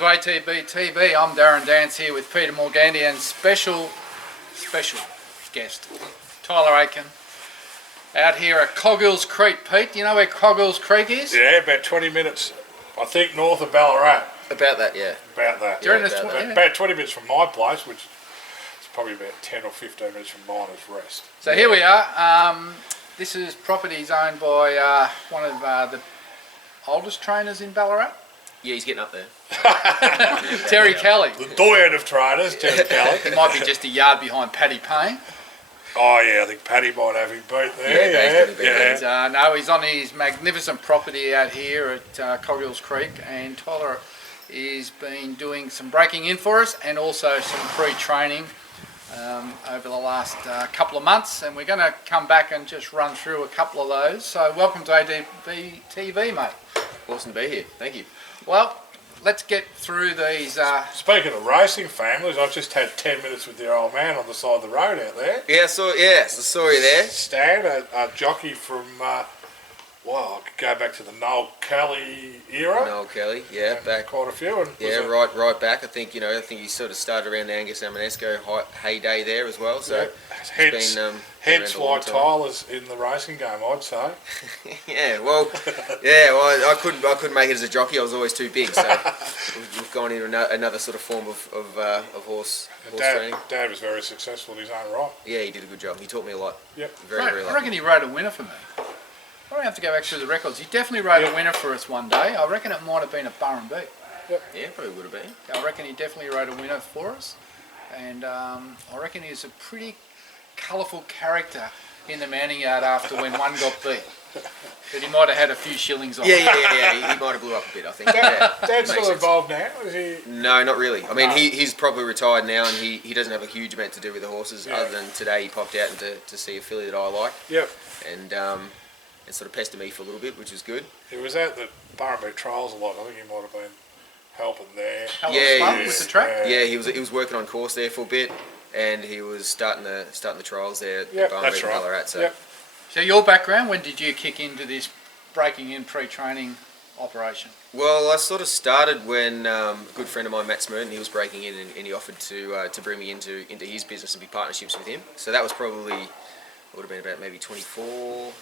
to ATB TV. I'm Darren Dance here with Peter Morganti and special guest Tyler Aiken out here at Coggills Creek. Pete, do you know where Coggills Creek is? Yeah, about 20 minutes, I think, north of Ballarat. About that, yeah. About that. About 20 minutes from my place, which is probably about 10 or 15 minutes from mine as rest. So here we are. This is properties owned by one of the oldest trainers in Ballarat. Yeah, he's getting up there. Terry Kelly. The doyen of trainers, Terry Kelly. He might be just a yard behind Paddy Payne. Oh yeah, I think Paddy might have him beat there. Yeah. No, he's on his magnificent property out here at Coggills Creek, and Tyler has been doing some breaking in for us and also some pre-training over the last couple of months, and we're going to come back and just run through a couple of those. So welcome to ATB TV, mate. Awesome to be here. Thank you. Well, let's get through these. Speaking of racing families, I just had 10 minutes with your old man on the side of the road out there. Yeah, I saw you there. Stan, a jockey from, I could go back to the Noel Kelly era. Noel Kelly, yeah, back quite a few. And yeah, right back. I think he sort of started around the Angus Amanesco heyday there as well. So yeah. Hence why Tyler's in the racing game, I'd say. Well, I couldn't make it as a jockey. I was always too big. So we've gone into another sort of form of horse training. Dad was very successful in his own right. Yeah, he did a good job. He taught me a lot. Yep. Very I reckon he rode a winner for me. I don't have to go back through the records. He definitely rode a winner for us one day. I reckon it might have been a Burren beat. Yep. Yeah, probably would have been. I reckon he definitely rode a winner for us, and I reckon he's a pretty colourful character in the Manning Yard after when one got beat. But he might have had a few shillings on. Yeah. He might have blew up a bit, I think. Dad's still involved now? Is he? No, not really. I mean, he's probably retired now, and he doesn't have a huge amount to do with the horses, other than today he popped out to see a filly that I like. Yep. And sort of pestered me for a little bit, which was good. He was at the Burren trials a lot. I think he might have been helping there. With the track? Yeah, he was working on course there for a bit, and he was starting the trials there at Burren and Ballarat. So your background, when did you kick into this breaking in pre-training operation? Well, I sort of started when a good friend of mine, Matt Smurton, he was breaking in, and he offered to bring me into his business and be partnerships with him. So that was probably, would have been about maybe 24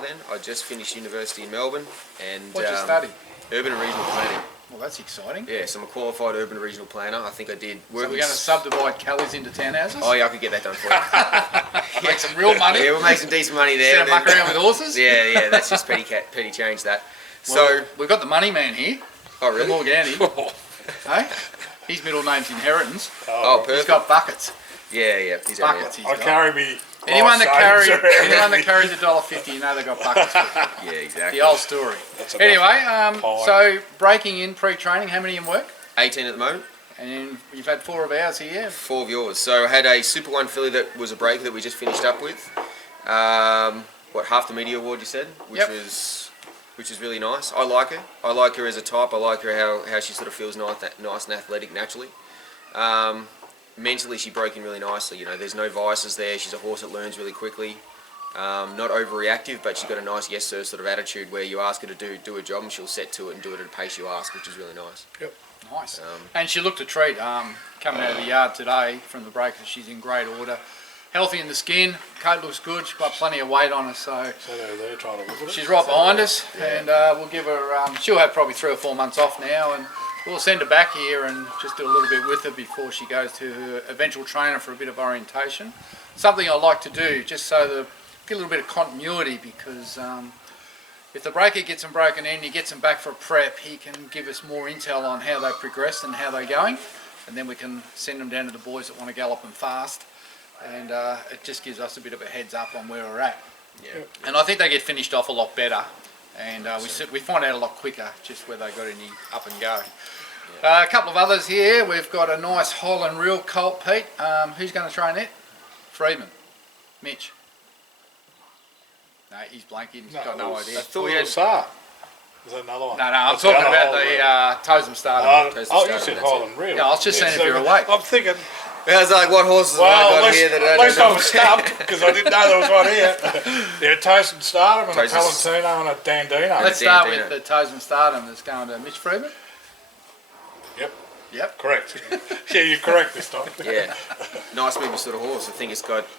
then. I just finished university in Melbourne. And what'd you study? Urban and regional planning. Well, that's exciting. Yeah, so I'm a qualified urban and regional planner. I think I did work. So we're going to subdivide Kelly's into townhouses? Oh yeah, I could get that done for you. Make some real money. Yeah, we'll make some decent money there. Instead of muck around with horses? Yeah, that's just petty change that. Well, we've got the money man here. Oh really? Morganti. Hey? His middle name's Inheritance. Oh, perfect. He's got buckets. Yeah. He's buckets. I carry me. Anyone that carries $1.50, you know they got buckets. Yeah, exactly. The old story. Anyway, so breaking in pre-training, how many in work? 18 at the moment. And you've had 4 of ours here. 4 of yours. So I had a Super 1 filly that was a breaker that we just finished up with. Half the media award you said, which is really nice. I like her. I like her as a type. I like her how she sort of feels nice and athletic naturally. Mentally, she broke in really nicely. There's no vices there. She's a horse that learns really quickly. Not overreactive, but she's got a nice yes sir sort of attitude where you ask her to do a job and she'll set to it and do it at a pace you ask, which is really nice. Yep. Nice. And she looked a treat coming out of the yard today from the breakers. She's in great order. Healthy in the skin, coat looks good, she's got plenty of weight on her, so they're trying to look at it. She's right behind us, and we'll give her, she'll have probably 3 or 4 months off now, and we'll send her back here and just do a little bit with her before she goes to her eventual trainer for a bit of orientation. Something I like to do just so to get a little bit of continuity, because if the breaker gets them broken in, he gets them back for a prep, he can give us more intel on how they progressed and how they're going, and then we can send them down to the boys that want to gallop them fast. And it just gives us a bit of a heads up on where we're at. Yeah. And I think they get finished off a lot better, and we find out a lot quicker just where they got any up and go. A couple of others here. We've got a nice Highland Real colt, Pete. Who's going to train it? Freeman. Mitch. No, he's blanking. He's got no idea. I thought we had Saar. Is that another one? No, I'm talking about the Totem Stardom. You said Highland Real. Yeah, I was just saying if you're awake. I'm thinking. I was like, what horses have I got here that I don't know? At least I was stumped, because I didn't know there was one here. Totem Stardom and a Palantino and a Dandino. Let's start with the Totem Stardom that's going to Mitch Freeman. Yep. Yep. Correct. Yeah, you're correct this time. Yeah, nice moving sort of horse. I think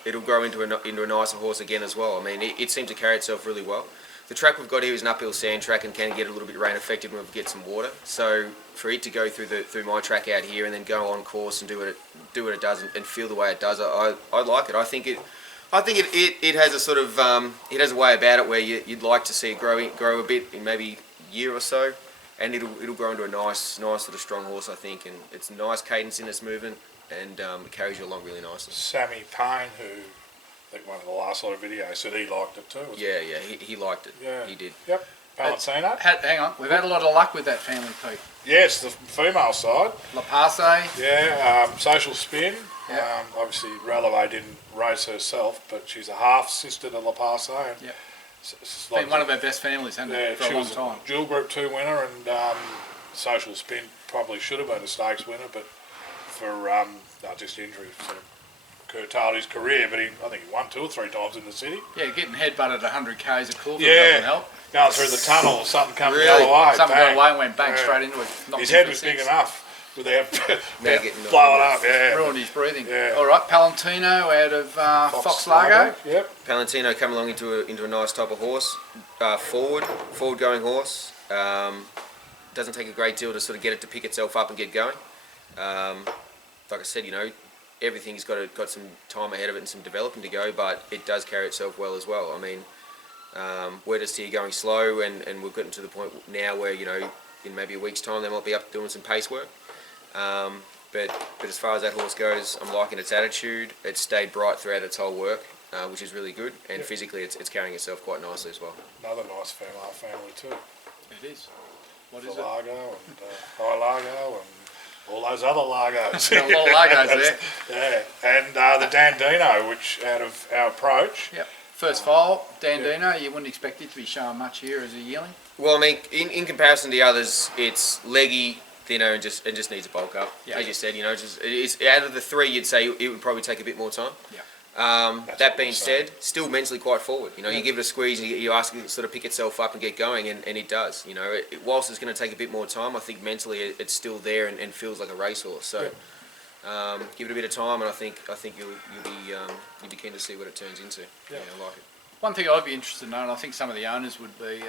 it'll grow into a nicer horse again as well. I mean, it seems to carry itself really well. The track we've got here is an uphill sand track and can get a little bit rain affected when we get some water. So for it to go through my track out here and then go on course and do what it does and feel the way it does, I like it. I think it has a sort of it has a way about it where you'd like to see it grow a bit in maybe a year or so, and it'll grow into a nice sort of strong horse, I think. And it's a nice cadence in its movement, and it carries you along really nicely. Sammy Payne, who I think one of the last lot of videos said he liked it too. Yeah, he liked it. Yeah. He did. Yep. Valentino. Hang on, we've had a lot of luck with that family, Pete. Yes, the female side. La Passe. Yeah, Social Spin. Yep. Obviously, Ralloway didn't race herself, but she's a half sister to La Passe. And Yep. it's Been one of our best families, hasn't it, for a long time. Dual Group 2 winner, and Social Spin probably should have been a stakes winner, but for just injury sort of curtailed his career. But I think he won 2 or 3 times in the city. Yeah, getting headbutted 100 k's at Caulfield Yeah. doesn't help. Going through the tunnel or something coming Really? the other way. Something bang. went away and went bang Yeah. straight into it. knocked His him head for was six. big enough without getting blowing up. Yeah. Ruined his breathing. Yeah. All right, Palantino out of Fox Largo. Yep. Palantino come along into a nice type of horse, forward going horse. Doesn't take a great deal to sort of get it to pick itself up and get going. Like I said, everything's got some time ahead of it and some developing to go, but it does carry itself well as well. I mean, we're just here going slow, and we've gotten to the point now where in maybe a week's time they might be up doing some pace work. But as far as that horse goes, I'm liking its attitude. It's stayed bright throughout its whole work, which is really good, and physically it's carrying itself quite nicely as well. Another nice female family too. It is. What is it? Largo and High Largo and all those other Largos. Got a lot of Largos there. Yeah, and the Dandino, which out of our approach. Yep. First foal, Dandino, you wouldn't expect it to be showing much here as a yearling. Well, I mean, in comparison to the others, it's leggy, thinner, and just needs a bulk up. Yeah. As you said, it's out of the 3, you'd say it would probably take a bit more time. Yeah. That being said, still mentally quite forward. You give it a squeeze and you ask it to sort of pick itself up and get going, and it does. Whilst it's going to take a bit more time, I think mentally it's still there and feels like a racehorse. So give it a bit of time, and I think you'll be keen to see what it turns into. Yeah, I like it. One thing I'd be interested in, and I think some of the owners would be,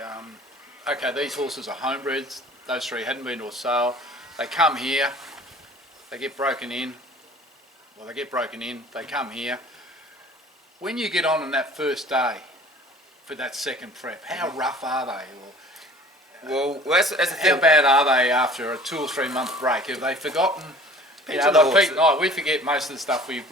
okay, these horses are homebreds. Those 3 hadn't been to a sale. They come here, they get broken in. Well, they come here. When you get on that first day for that second prep, how rough are they? Or Well, that's the thing. how bad are they after a 2 or 3 month break? Have they forgotten? Depends on the Like horse. Pete and I, we forget most of the stuff we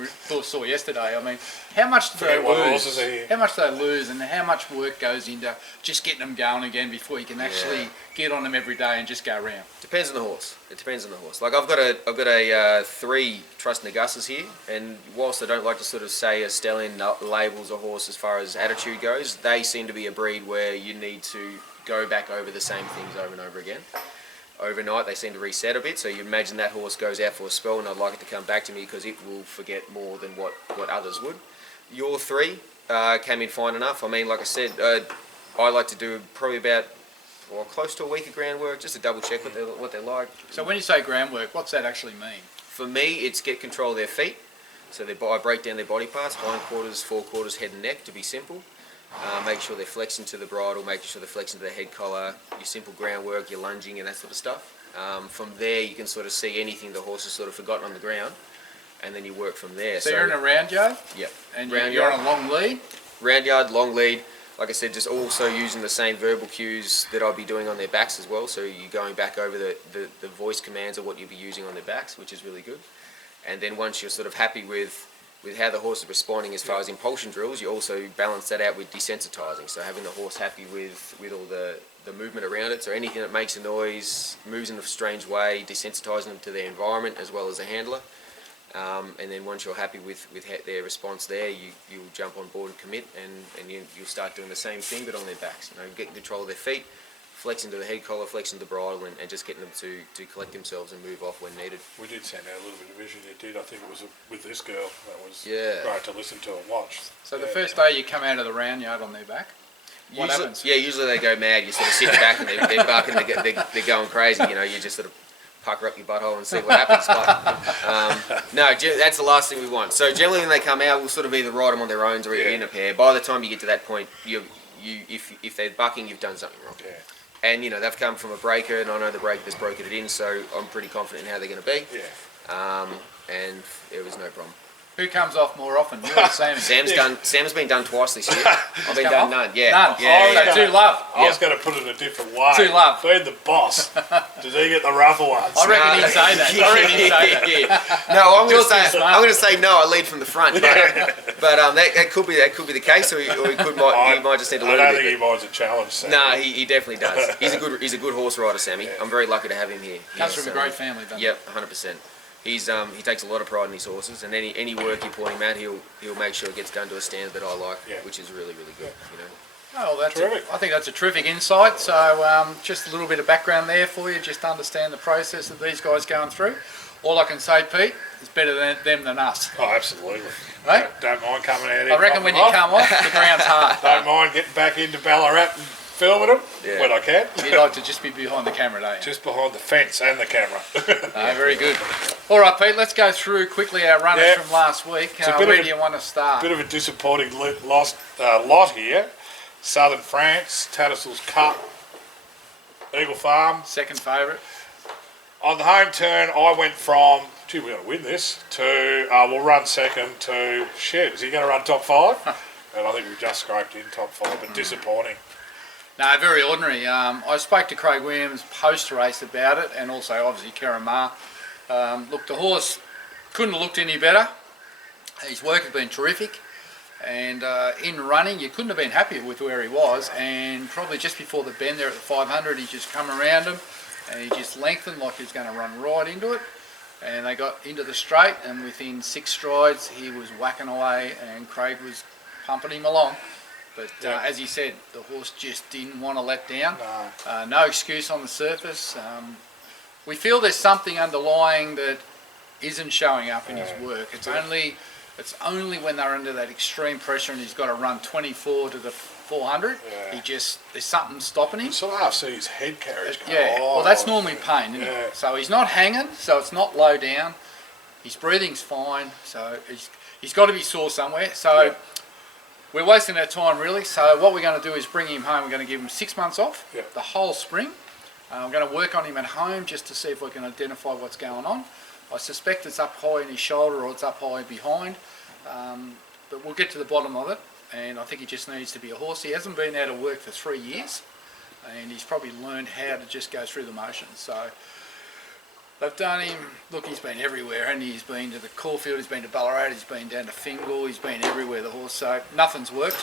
saw yesterday. I mean, how much do they Forget what lose? horses are here. How much do they lose, and how much work goes into just getting them going again before you can actually get on them every day and just go around? Depends on the horse. It depends on the horse. Like I've got a 3 Trust Negusas here, and whilst I don't like to sort of say a stallion labels a horse as far as attitude goes, they seem to be a breed where you need to go back over the same things over and over again. Overnight they seem to reset a bit, so you imagine that horse goes out for a spell, and I'd like it to come back to me because it will forget more than what others would. Your 3 came in fine enough. I mean, like I said, I like to do probably about close to a week of groundwork just to double check what they're like. So when you say groundwork, what's that actually mean? For me, it's get control of their feet. So I break down their body parts, hindquarters, forequarters, head and neck, to be simple. Make sure they're flexing to the bridle, making sure they're flexing to the head collar, your simple groundwork, your lunging and that sort of stuff. From there you can sort of see anything the horse has sort of forgotten on the ground, and then you work from there. So you're in a round yard? Yep. And Round you're yard. on a long lead? Round yard, long lead. Like I said, just also using the same verbal cues that I'll be doing on their backs as well. So you're going back over the voice commands of what you'll be using on their backs, which is really good. And then once you're sort of happy with how the horse is responding as far as impulsion drills, you also balance that out with desensitizing. So having the horse happy with all the movement around it, so anything that makes a noise, moves in a strange way, desensitizing them to their environment as well as the handler. And then once you're happy with their response there, you'll jump on board and commit, and you'll start doing the same thing but on their backs. Getting control of their feet, flexing to the head collar, flexing to the bridle, and just getting them to collect themselves and move off when needed. We did send out a little bit of vision. You did. I think it was with this girl. That was Yeah. great to listen to and watch. So the first day you come out of the round yard on their back, what happens? Yeah, usually they go mad. You sort of sit back and they're barking, they're going crazy. You just sort of pucker up your butthole and see what happens. But no, that's the last thing we want. So generally when they come out, we'll sort of either ride them on their own or in a pair. By the time you get to that point, if they're bucking, you've done something wrong. Yeah. And they've come from a breaker, and I know the breaker that's broken it in, so I'm pretty confident in how they're going to be. Yeah. And there was no problem. Who comes off more often? You or Sammy? Sam's been done twice this year. I've been done none. Yeah. None. Yeah. So 2 love. I was going to put it a different way. 2 love. Being the boss, does he get the rougher ones? I reckon he'd say that. I reckon he'd say that. No, I'm You're going to say no. I lead from the front, but that could be the case, or he might just need to learn I a don't bit. think he minds a challenge. So. No, he definitely does. He's a good horse rider, Sammy. Yeah. I'm very lucky to have him here. Comes from a great family, doesn't he? Yep, 100%. He takes a lot of pride in his horses, and any work you point him at, he'll make sure it gets done to a standard that I like, which is really, really good. Oh, well, Terrific. I think that's a terrific insight. So just a little bit of background there for you, just to understand the process that these guys going through. All I can say, Pete, is better them than us. Oh, absolutely. Right? Don't mind coming out here. I reckon when you come off, the ground's hard. Don't mind getting back into Ballarat and filming them when I can. You'd like to just be behind the camera, don't you? Just behind the fence and the camera. No, very good. All right, Pete, let's go through quickly our runners from last week. Where do you want to start? Bit of a disappointing lot here. Southern France, Tattersalls Cup, Eagle Farm. Second favourite. On the home turn, I went from, gee, we're going to win this, to, we'll run second, to, shit, is he going to run top 5? And I think we just scraped in top 5, but disappointing. No, very ordinary. I spoke to Craig Williams post-race about it, and also obviously Karen Ma. Look, the horse couldn't have looked any better. His work has been terrific, and in running you couldn't have been happier with where he was, and probably just before the bend there at the 500 he just come around him and he just lengthened like he was going to run right into it, and they got into the straight, and within 6 strides he was whacking away and Craig was pumping him along. But as he said, the horse just didn't want to let down. No excuse on the surface. We feel there's something underlying that isn't showing up in his work. It's only when they're under that extreme pressure and he's got to run 24 to the 400. There's something stopping him. So I see his head carriage. Well, that's normally pain, isn't it? So he's not hanging, so it's not low down. His breathing's fine, so he's got to be sore somewhere. So. We're wasting our time really, so what we're going to do is bring him home. We're going to give him 6 months off, the whole spring. We're going to work on him at home just to see if we can identify what's going on. I suspect it's up high in his shoulder or it's up high behind, but we'll get to the bottom of it, and I think he just needs to be a horse. He hasn't been out of work for 3 years, and he's probably learned how to just go through the motions. So they've done him, look, he's been everywhere, and he's been to the Caulfield, he's been to Ballarat, he's been down to Fingal, he's been everywhere, the horse, so nothing's worked.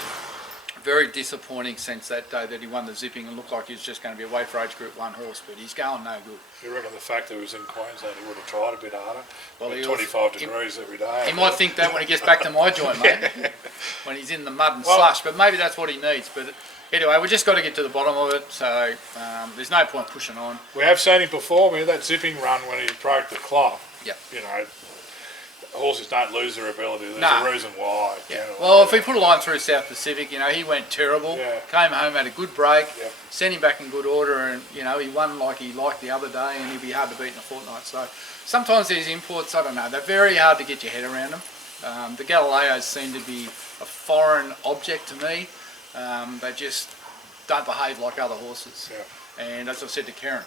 Very disappointing since that day that he won the zipping and looked like he was just going to be a weight for age group 1 horse, but he's going no good. You reckon the fact that he was in Queensland he would have tried a bit harder? Well, 25 degrees every day. He might think that when he gets back to my joint, mate, when he's in the mud and slush, but maybe that's what he needs. But anyway, we just got to get to the bottom of it, so there's no point pushing on. We have seen him perform here, that zipping run when he broke the cloth. Yep. You know, horses don't lose their ability. There's a reason why. Yeah. Well, if we put a line through South Pacific, he went terrible. Came home, had a good break, sent him back in good order, and he won like he liked the other day, and he'll be hard to beat in a fortnight. So sometimes these imports, I don't know, they're very hard to get your head around them. The Galileos seem to be a foreign object to me. They just don't behave like other horses. And as I said to Karen,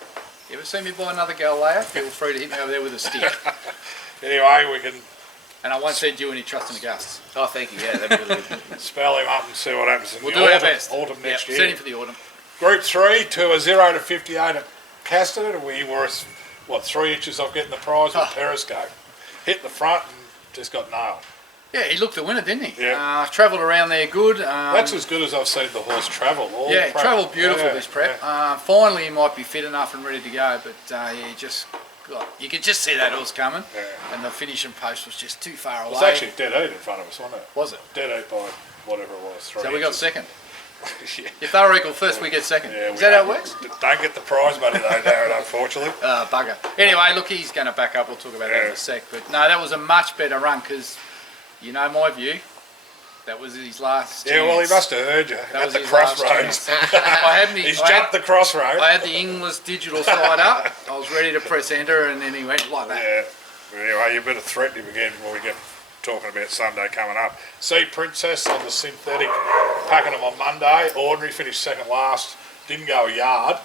you ever see me buy another Galileo? Feel free to hit me over there with a stick. Anyway, we can. And I won't send you any trust in the gusts. Oh, thank you. Yeah, that'd be really good. Spell him up and see what happens in we'll the do autumn, our best. Autumn next year. Send him for the autumn. Group 3, 2 0 to 58 at Casterton, and we were 3 inches off getting the prize with Periscope. Hit the front and just got nailed. Yeah, he looked the winner, didn't he? Yeah. Travelled around there good. That's as good as I've seen the horse travel. Travelled beautiful this prep. Finally, he might be fit enough and ready to go, but you could just see that horse coming, and the finishing post was just too far away. It was actually dead heat in front of us, wasn't it? Was it? Dead heat by whatever it was. 3 So we got inches. second. If they were equal first, we get second. Yeah, Is that how it works? Don't get the prize money though, Darren, unfortunately. Bugger. Anyway, look, he's going to back up. We'll talk about that in a sec. But no, that was a much better run because, my view, That was his last chance. Yeah, well, he must have heard you That at was the his last crossroads. chance. I had me. He's I jumped had, the crossroad. I had the English digital side up. I was ready to press enter, and then he went like that. Yeah. But anyway, you better threaten him again when we get talking about Sunday coming up. Sea Princess on the synthetic, packing them on Monday. Ordinary finished second last. Didn't go a yard.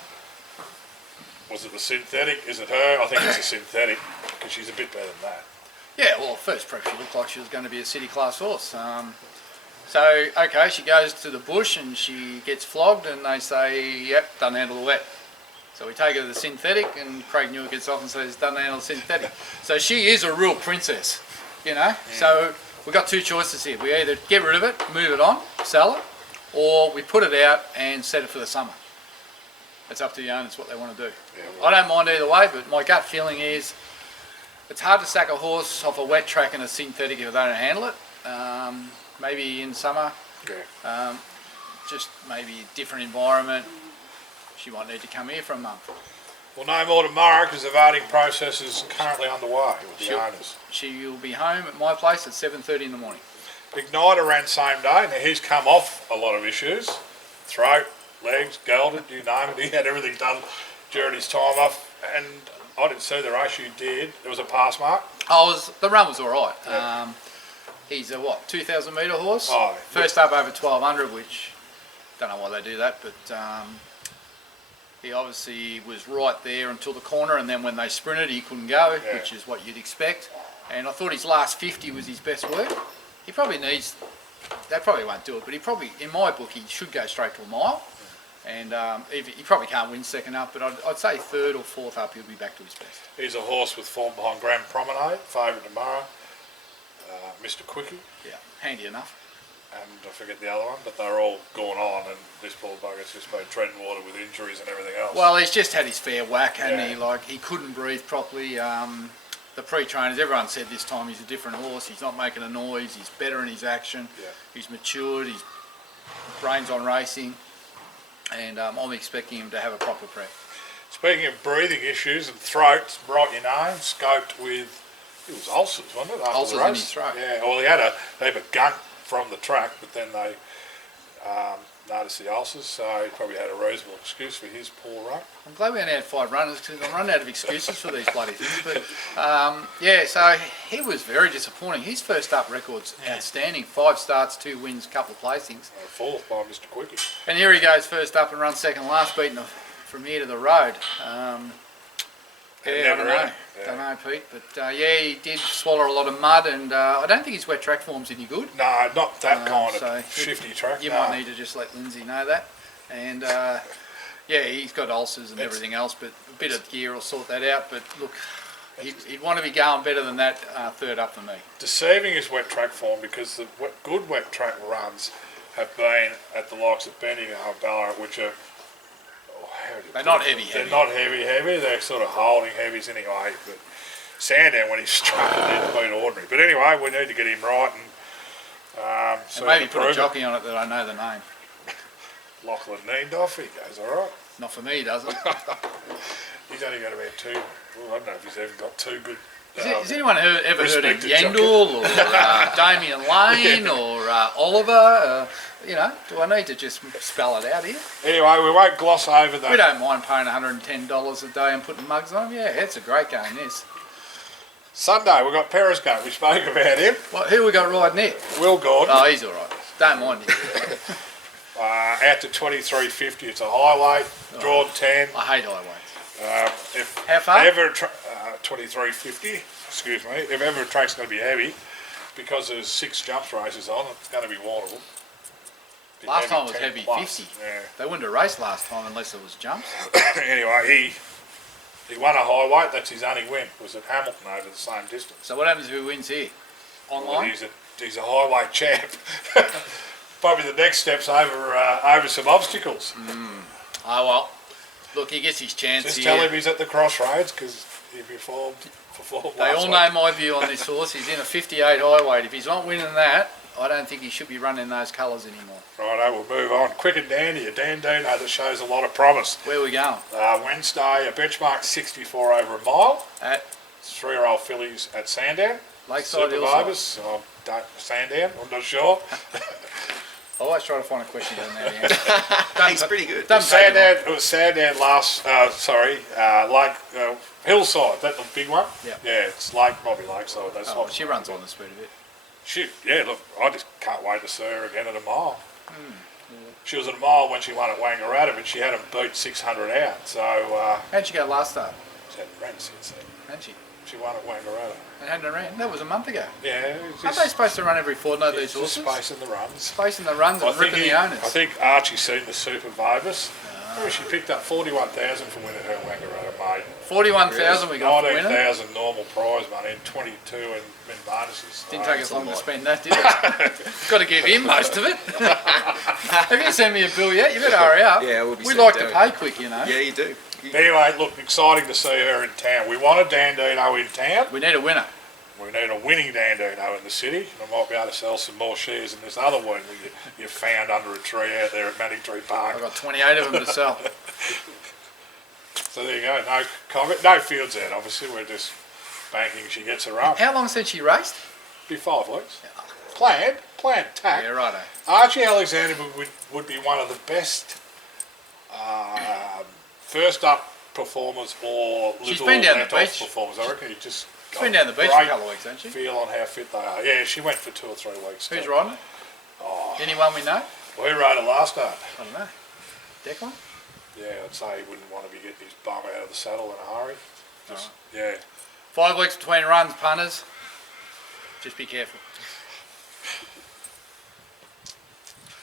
Was it the synthetic? Is it her? I think it's the synthetic because she's a bit better than that. Yeah, well, first prep she looked like she was going to be a city class horse. So, okay, she goes to the bush and she gets flogged and they say, yep, doesn't handle the wet. So we take her to the synthetic and Craig Newer gets off and says, doesn't handle the synthetic. So she is a real princess, you know. So we've got two choices here. We either get rid of it, move it on, sell it, or we put it out and set it for the summer. It's up to the owners what they want to do. Yeah, I don't mind either way, but my gut feeling is it's hard to sack a horse off a wet track and a synthetic if they don't handle it. Maybe in summer, Yeah. just maybe a different environment. She might need to come here for a month. We'll know more tomorrow because the voting process is currently underway with the owners. She will be home at my place at 7:30 in the morning. Igniter ran same day. Now he's come off a lot of issues. Throat, legs, gelded, you name it. He had everything done during his time off. And I didn't see the race you did. There was a pass mark. The run was all right. Yeah. He's a 2,000 metre horse. Oh, First up over 1,200, which don't know why they do that, but he obviously was right there until the corner, and then when they sprinted, he couldn't go, Yeah. which is what you'd expect. And I thought his last 50 was his best work. He probably needs. They probably won't do it, but he probably, in my book, he should go straight to a mile. And he probably can't win second up, but I'd say third or fourth up, he'll be back to his best. He's a horse with form behind Grand Promenade, favourite tomorrow. Mr. Quickie, Yeah, handy enough. and I forget the other one, but they're all gone on, and this poor bugger's just been treading water with injuries and everything else. Well, he's just had his fair whack, hasn't he? Yeah. Like, he couldn't breathe properly. The pre-trainers, everyone said this time he's a different horse. He's not making a noise. He's better in his action. Yeah. He's matured. His brain's on racing. And I'm expecting him to have a proper prep. Speaking of breathing issues and throats, right your name, scoped with, it was ulcers, wasn't it? After Ulcers the in race? his throat. Yeah, well, he had a heap of gunk from the track, but then they noticed the ulcers, so he probably had a reasonable excuse for his poor run. I'm glad we only had 5 runners because I'm running out of excuses for these bloody things. But yeah, so he was very disappointing. His first up record's outstanding. 5 starts, 2 wins, couple of placings. Fourth by Mr. Quickie. And here he goes first up and runs second last, beating from here to the road. Yeah, I Never don't know. had it, yeah. Don't know, Pete. But yeah, he did swallow a lot of mud, and I don't think his wet track form's any good. No, not that kind so of shifty track. You no. might need to just let Lindsay know that. And yeah, he's got ulcers and everything else, but a bit of gear will sort that out. But look, he'd want to be going better than that third up for me. Deceiving his wet track form because the good wet track runs have been at the likes of Bendigo and Ballarat, which are They're not heavy. They're not heavy. They're sort of holding heavies anyway. But Sandown, when he's struck, didn't beat ordinary. But anyway, we need to get him right and And maybe put a jockey on it that I know the name. Lachlan Neendorf, he goes all right. Not for me, he doesn't. He's only got about 2. Well, I don't know if he's even got 2 good. Has anyone ever heard of respected Yendall or Damien Lane or Oliver? You know, do I need to just spell it out here? Anyway, we won't gloss over that. We don't mind paying $110 a day and putting mugs on them. Yeah, it's a great game, this. Sunday, we've got Periscope. We spoke about him. Who we got riding it? Will Gordon. Oh, he's all right. Don't mind him. Out to 23.50. It's a highweight. Drawn 10. I hate highways. If How far? ever 23.50. Excuse me. If ever a track's going to be heavy, because there's 6 jumps races on, it's going to be Warrnambool. Last time was 10 heavy plus. 50. Yeah. They wouldn't have raced last time unless there was jumps. Anyway, he won a highweight. That's his only win. Was at Hamilton over the same distance. So what happens if he wins here? Well, Online? he's a highway champ. Probably the next step's over some obstacles. Oh, well. Look, he gets his chance Just here. tell him he's at the crossroads because he'll be formed for 4 They all know my view on this horse. He's in a 58 highweight. If he's not winning that, I don't think he should be running those colours anymore. Righto, we'll move on. Quick and dandy, a Dandino that shows a lot of promise. Where are we going? Wednesday, a benchmark 64 over a mile. At 3-year-old fillies at Sandown. Lakeside Super Hillside. Vibers, Sandown, I'm not sure. I always try to find a question that doesn't have the answer. He's pretty good. Doesn't take long. It was Sandown last, Lake, Hillside, that the big one? Yeah. Yeah, it's Bobby Lakeside. That's Oh, what she runs on the speed a bit. Look, I just can't wait to see her again at a mile. Hmm. She was at a mile when she won at Wangaratta, but she had him beat 600 out. So, How'd she go last start? she hadn't ran since then. Hadn't she? She won at Wangaratta. And hadn't ran. That was a month ago. Yeah, it's Aren't just, they supposed to run every fortnight, these it's just horses? space in the runs. Spacing the runs and ripping the owners. I think Archie's seen the Super Vivus. She picked up 41,000 for winning her Wangaratta maiden. 41,000 we got for winning. 19,000 normal prize money and 22 in bonuses. Didn't take us long to spend that, did it? Got to give him most of it. Have you sent me a bill yet? You better hurry up. Yeah, we'll be We sending like to it. pay quick, you know. Yeah, you do. Anyway, look, exciting to see her in town. We want a Dandino in town. We need a winner. We need a winning Dandino in the city. I might be able to sell some more shares in this other one that you found under a tree out there at Manningtree Park. I've got 28 of them to sell. So there you go. No comment. No fields out, obviously. We're just banking she gets her up. How long since she raced? Be 5 weeks. Planned tack. Yeah, righto. Archie Alexander would be one of the best first up performers or She's little been down the let-off beach. performers. I reckon he just She's been down the beach for a couple of weeks, hasn't she? feel on how fit they are. Yeah, she went for 2 or 3 weeks. Who's too. riding it? Oh, Anyone we know? we rode it last start. I don't know. Declan? Yeah, I'd say he wouldn't want to be getting his bum out of the saddle in a hurry. Just, yeah. 5 weeks between runs, punters. Just be careful.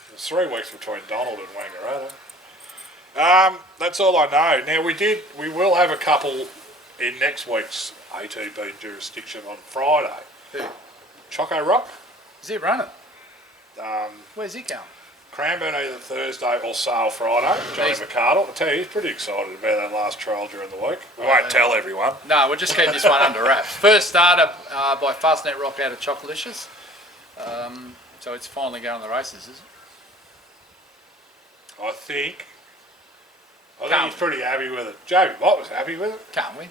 There's 3 weeks between Donald and Wangaratta. That's all I know. Now we will have a couple in next week's ATB jurisdiction on Friday. Who? Choco Rock, Is he running? Where's he going? Cranbourne either Thursday or Sale Friday. Johnny He's- McArdle. I tell you, he's pretty excited about that last trial during the week. We won't tell everyone. No, we'll just keep this one under wraps. First starter by Fastnet Rock out of Chocolicious. So it's finally going to the races, is it? I think Can't he's pretty happy with it. Joe Mott was happy with it. Can't we?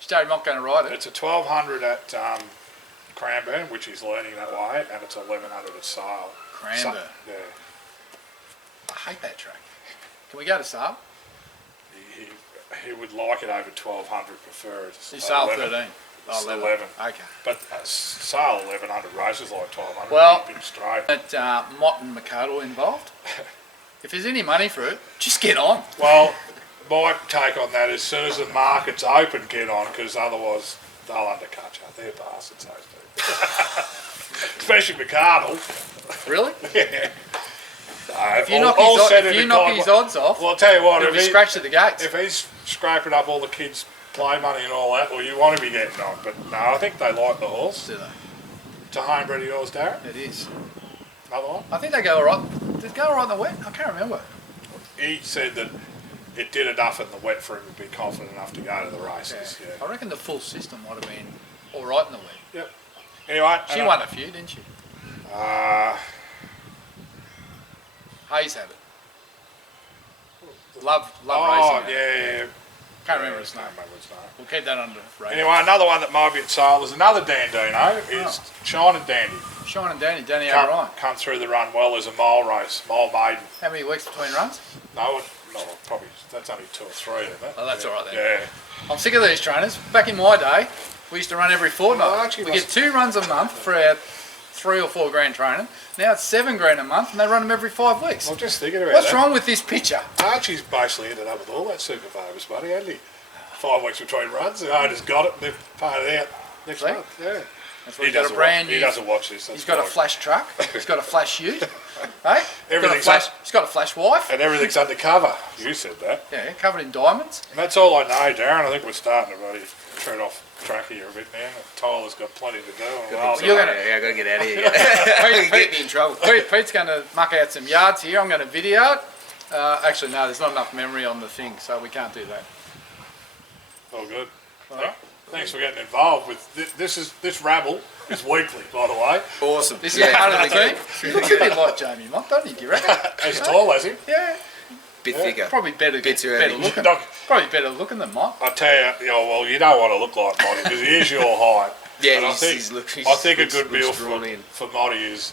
Is Joey Mott going to ride it? It's a 1,200 at Cranbourne, which he's learning that way, and it's 1,100 at Sale. Cranbourne. Yeah. I hate that track. Can we go to Sale? He would like it over 1,200 preferred. Is Sale 11. 13? It's 11. 11. Okay. But Sale 1,100 races like 1,200. Well- big straight. But Mott and McArdle involved. If there's any money for it, just get on. Well, my take on that is as soon as the market's open, get on, because otherwise they'll undercut you. They're bastards, those two. Especially McArdle. Really? Yeah. If you knock his odds off, Well, I'll tell you what, it'll be scratched at the gates. if he's scraping up all the kids' play money and all that, well, you want to be getting on. But no, I think they like the horse. Do they? It's a homebred of yours, Darren. It is. Another one. I think they go all right. Did it go all right in the wet? I can't remember. He said that it did enough in the wet for him to be confident enough to go to the races. Yeah. I reckon the full system might have been all right in the wet. Yep. Anyway, She won a few, didn't she? Hayes had it. Love Oh, racing. yeah. Can't remember his name. Can't remember his name. We'll keep that under wraps. Anyway, another one that might be at sale. There's another Dandino. Is Shine and Dandy. Sean and Danny O'Brien. Come through the run well. There's a mile race, mile maiden. How many weeks between runs? No, probably that's only 2 or 3, isn't it? Oh, that's yeah. all right then. Yeah. I'm sick of these trainers. Back in my day, we used to run every fortnight. Well, actually We get 2 runs a month for our 3 or 4 grand training. Now it's 7 grand a month, and they run them every 5 weeks. Well, just thinking about What's that. wrong with this picture? Archie's basically ended up with all that super favours money, hasn't he? 5 weeks between runs. The owner's got it, and they've paid it out next See? month. Yeah. That's why he's got a brand new. He doesn't watch this. He's got a flash truck. He's got a flash ute. Hey? Everything's He's got a flash wife. And everything's undercover. You said that. Yeah, covered in diamonds. And that's all I know, Darren. I think we're starting to bloody tread off track here a bit now. Tyler's got plenty to do. You're gonna- I gotta get out of here. Get me in trouble. Pete's going to muck out some yards here. I'm going to video it. Actually, no, there's not enough memory on the thing, so we can't do that. All good. All right. Thanks for getting involved with this rabble is weekly, by the way. Awesome. This is part of the team. He looks a bit like Jamie Mott, doesn't he? Do you reckon? As tall as him. Yeah. Bit thicker. Probably better too better heavy. looking. Doc, Probably better looking than Mott. I tell you, well, you don't want to look like Monty because he is your height. Yeah, And he's I think a good looks deal drawn in. for Monty is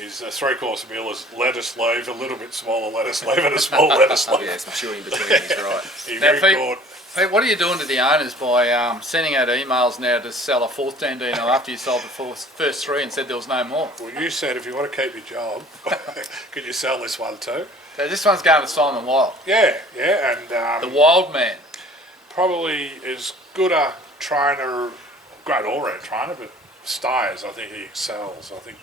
His 3/4 meal is lettuce leaf, a little bit smaller lettuce leaf, and a small lettuce leaf. Yeah, it's chewing in between. He's right. He's Now, very Pete, good. Pete, what are you doing to the owners by sending out emails now to sell a fourth Dandino after you sold the first three and said there was no more? Well, you said if you want to keep your job, could you sell this one too? So this one's going to Simon Wild, Yeah, and the Wild Man. probably as good a trainer, great all-round trainer, but stayers, I think he excels. I think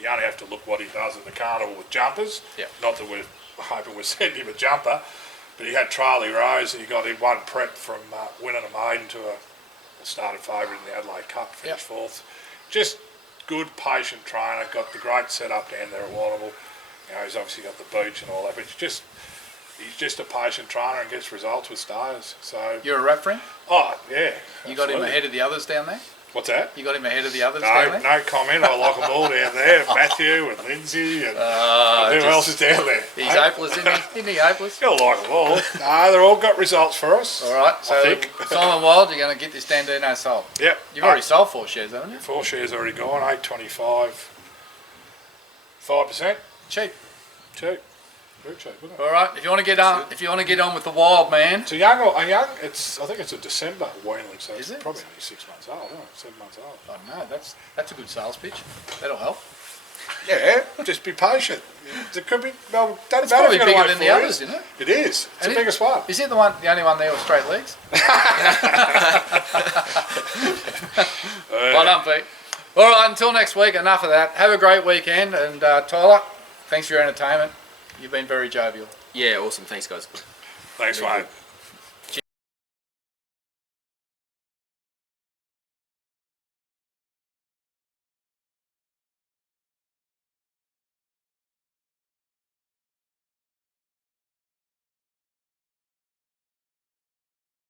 you only have to look what he does at the carnival with jumpers. Yep. Not that we're hoping we're sending him a jumper, but he had Charlie Rose and he got in one prep from winning a maiden to a started favourite in the Adelaide Cup, finished fourth. Just good, patient trainer, got the great setup down there at Warrnambool. You know, he's obviously got the beach and all that, but he's just a patient trainer and gets results with stayers. So You're a rep for him? oh yeah, You got him absolutely. ahead of the others down there? What's that? You got him ahead of the others down No, there? no comment. I like them all down there. Matthew and Lindsay and who else is down there? He's Hey? hopeless, isn't he? Isn't he hopeless? You'll like them all. No, they're all got results for us. All right, I so think. Simon Wild, you're going to get this Dandino sold. Yep. You've already sold 4 shares, haven't you? 4 shares already gone. 8.25. 5%. Cheap. Cheap. Very cheap, isn't it? All right, if you want to get on with the Wild Man, It's a young. It's. I think it's a December weanling, so Is it's it? probably only 6 months old. Isn't it? 7 months old. I don't know, that's a good sales pitch. That'll help. Yeah, just be patient. It could be. Well, don't It's matter probably if you're gonna bigger wait than the 4 others, years. isn't it? It is. It's And the biggest one. Is it the only one there with straight legs? Well done, Pete. All right, until next week, enough of that. Have a great weekend, and Tyler, thanks for your entertainment. You've been very jovial. Yeah, awesome. Thanks, guys. Thanks, Very mate. good.